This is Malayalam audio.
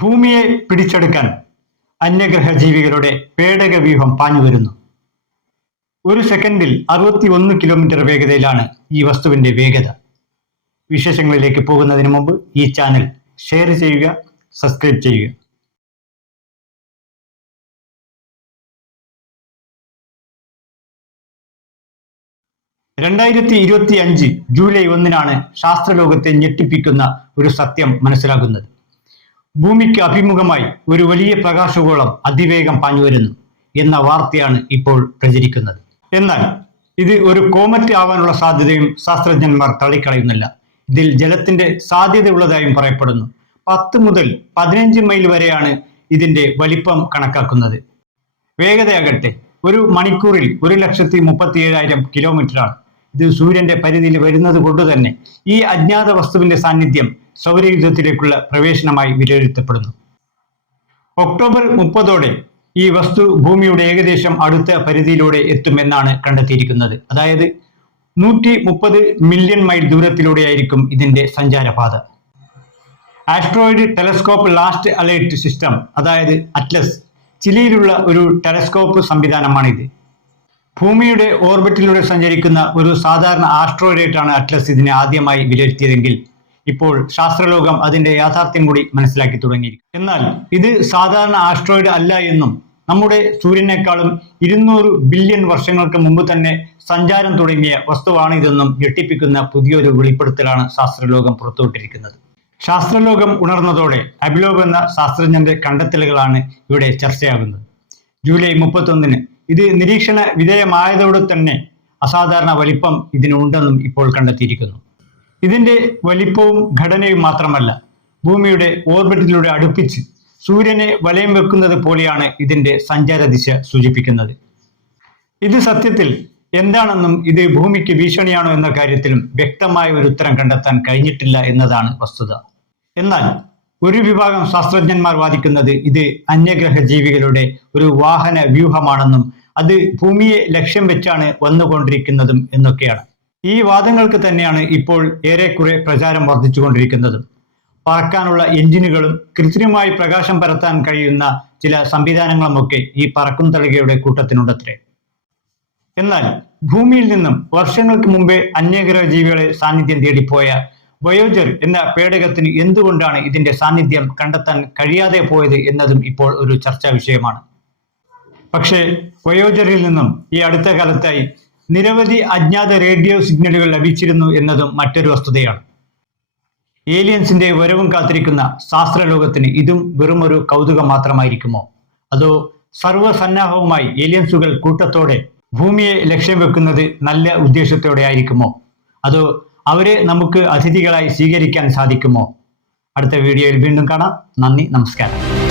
ഭൂമിയെ പിടിച്ചെടുക്കാൻ അന്യഗ്രഹ ജീവികളുടെ പേടക വ്യൂഹം പാഞ്ഞു വരുന്നു. ഒരു സെക്കൻഡിൽ അറുപത്തി ഒന്ന് കിലോമീറ്റർ വേഗതയിലാണ് ഈ വസ്തുവിന്റെ വേഗത. വിശേഷങ്ങളിലേക്ക് പോകുന്നതിന് മുമ്പ് ഈ ചാനൽ ഷെയർ ചെയ്യുക സബ്സ്ക്രൈബ് ചെയ്യുക. രണ്ടായിരത്തി ഇരുപത്തി അഞ്ച് ജൂലൈ ഒന്നിനാണ് ശാസ്ത്രലോകത്തെ ഞെട്ടിപ്പിക്കുന്ന ഒരു സത്യം മനസ്സിലാകുന്നത്. ഭൂമിക്ക് അഭിമുഖമായി ഒരു വലിയ പ്രകാശഗോളം അതിവേഗം പാഞ്ഞു വരുന്നു എന്ന വാർത്തയാണ് ഇപ്പോൾ പ്രചരിക്കുന്നത്. എന്നാൽ ഇത് ഒരു കോമറ്റ് ആവാനുള്ള സാധ്യതയും ശാസ്ത്രജ്ഞന്മാർ തള്ളിക്കളയുന്നില്ല. ഇതിൽ ജലത്തിന്റെ സാധ്യതയുള്ളതായും പറയപ്പെടുന്നു. പത്ത് മുതൽ പതിനഞ്ച് മൈൽ വരെയാണ് ഇതിന്റെ വലിപ്പം കണക്കാക്കുന്നത്. വേഗതയാകട്ടെ ഒരു മണിക്കൂറിൽ ഒരു ലക്ഷത്തി മുപ്പത്തി ഏഴായിരം കിലോമീറ്ററാണ്. ഇത് സൂര്യന്റെ പരിധിയിൽ വരുന്നത് കൊണ്ട് തന്നെ ഈ അജ്ഞാത വസ്തുവിന്റെ സാന്നിധ്യം സൗരയുദ്ധത്തിലേക്കുള്ള പ്രവേശനമായി വിലയിരുത്തപ്പെടുന്നു. ഒക്ടോബർ മുപ്പതോടെ ഈ വസ്തു ഭൂമിയുടെ ഏകദേശം അടുത്ത പരിധിയിലൂടെ എത്തുമെന്നാണ് കണ്ടെത്തിയിരിക്കുന്നത്. അതായത് നൂറ്റി മുപ്പത് മില്യൺ മൈൽ ദൂരത്തിലൂടെയായിരിക്കും ഇതിന്റെ സഞ്ചാരപാത. Asteroid telescope last alert system അതായത് അറ്റ്ലസ് ചിലിയിലുള്ള ഒരു ടെലസ്കോപ്പ് സംവിധാനമാണിത്. ഭൂമിയുടെ ഓർബിറ്റിലൂടെ സഞ്ചരിക്കുന്ന ഒരു സാധാരണ ആസ്ട്രോയിഡായിട്ടാണ് അറ്റ്ലസ് ഇതിനെ ആദ്യമായി വിലയിരുത്തിയതെങ്കിൽ ഇപ്പോൾ ശാസ്ത്രലോകം അതിന്റെ യാഥാർത്ഥ്യം കൂടി മനസ്സിലാക്കി തുടങ്ങിയിരിക്കും എന്നാൽ ഇത് സാധാരണ ആസ്ട്രോയിഡ് അല്ല എന്നും നമ്മുടെ സൂര്യനേക്കാളും ഇരുന്നൂറ് ബില്യൺ വർഷങ്ങൾക്ക് മുമ്പ് തന്നെ സഞ്ചാരം തുടങ്ങിയ വസ്തുവാണ് ഇതെന്നും ഞെട്ടിപ്പിക്കുന്ന പുതിയൊരു വെളിപ്പെടുത്തലാണ് ശാസ്ത്രലോകം പുറത്തുവിട്ടിരിക്കുന്നത്. ശാസ്ത്രലോകം ഉണർന്നതോടെ അബിലോബ് എന്ന ശാസ്ത്രജ്ഞന്റെ കണ്ടെത്തലുകളാണ് ഇവിടെ ചർച്ചയാകുന്നത്. ജൂലൈ മുപ്പത്തൊന്നിന് ഇത് നിരീക്ഷണ വിധേയമായതോടെ തന്നെ അസാധാരണ വലിപ്പം ഇതിനുണ്ടെന്നും ഇപ്പോൾ കണ്ടെത്തിയിരിക്കുന്നു. ഇതിന്റെ വലിപ്പവും ഘടനയും മാത്രമല്ല ഭൂമിയുടെ ഓർബിറ്റിലൂടെ അടുപ്പിച്ച് സൂര്യനെ വലയം വെക്കുന്നത് പോലെയാണ് ഇതിന്റെ സഞ്ചാര ദിശ സൂചിപ്പിക്കുന്നത്. ഇത് സത്യത്തിൽ എന്താണെന്നും ഇത് ഭൂമിക്ക് ഭീഷണിയാണോ എന്ന കാര്യത്തിലും വ്യക്തമായ ഒരു ഉത്തരം കണ്ടെത്താൻ കഴിഞ്ഞിട്ടില്ല എന്നതാണ് വസ്തുത. എന്നാൽ ഒരു വിഭാഗം ശാസ്ത്രജ്ഞന്മാർ വാദിക്കുന്നത് ഇത് അന്യഗ്രഹ ജീവികളുടെ ഒരു വാഹന വ്യൂഹമാണെന്നും അത് ഭൂമിയെ ലക്ഷ്യം വെച്ചാണ് വന്നുകൊണ്ടിരിക്കുന്നതും എന്നൊക്കെയാണ്. ഈ വാദങ്ങൾക്ക് തന്നെയാണ് ഇപ്പോൾ ഏറെക്കുറെ പ്രചാരം വർദ്ധിച്ചുകൊണ്ടിരിക്കുന്നത്. പറക്കാനുള്ള എഞ്ചിനുകളും കൃത്രിമമായി പ്രകാശം പരത്താൻ കഴിയുന്ന ചില സംവിധാനങ്ങളുമൊക്കെ ഈ പറക്കും തളികയുടെ കൂട്ടത്തിനുണ്ടത്രേ. എന്നാൽ ഭൂമിയിൽ നിന്നും വർഷങ്ങൾക്ക് മുമ്പേ അന്യഗ്രഹ ജീവികളെ സാന്നിധ്യം തേടിപ്പോയ വയോജർ എന്ന പേടകത്തിന് എന്തുകൊണ്ടാണ് ഇതിന്റെ സാന്നിധ്യം കണ്ടെത്താൻ കഴിയാതെ പോയത് എന്നതും ഇപ്പോൾ ഒരു ചർച്ചാ വിഷയമാണ്. പക്ഷേ വയോജറിൽ നിന്നും ഈ അടുത്ത കാലത്തായി നിരവധി അജ്ഞാത റേഡിയോ സിഗ്നലുകൾ ലഭിച്ചിരുന്നു എന്നതും മറ്റൊരു വസ്തുതയാണ്. ഏലിയൻസിന്റെ വരവും കാത്തിരിക്കുന്ന ശാസ്ത്രലോകത്തിന് ഇതും വെറുമൊരു കൗതുകം മാത്രമായിരിക്കുമോ? അതോ സർവസന്നാഹവുമായി ഏലിയൻസുകൾ കൂട്ടത്തോടെ ഭൂമിയെ ലക്ഷ്യം വെക്കുന്നത് നല്ല ഉദ്ദേശത്തോടെ ആയിരിക്കുമോ? അതോ അവരെ നമുക്ക് അതിഥികളായി സ്വീകരിക്കാൻ സാധിക്കുമോ? അടുത്ത വീഡിയോയിൽ വീണ്ടും കാണാം. നന്ദി നമസ്കാരം.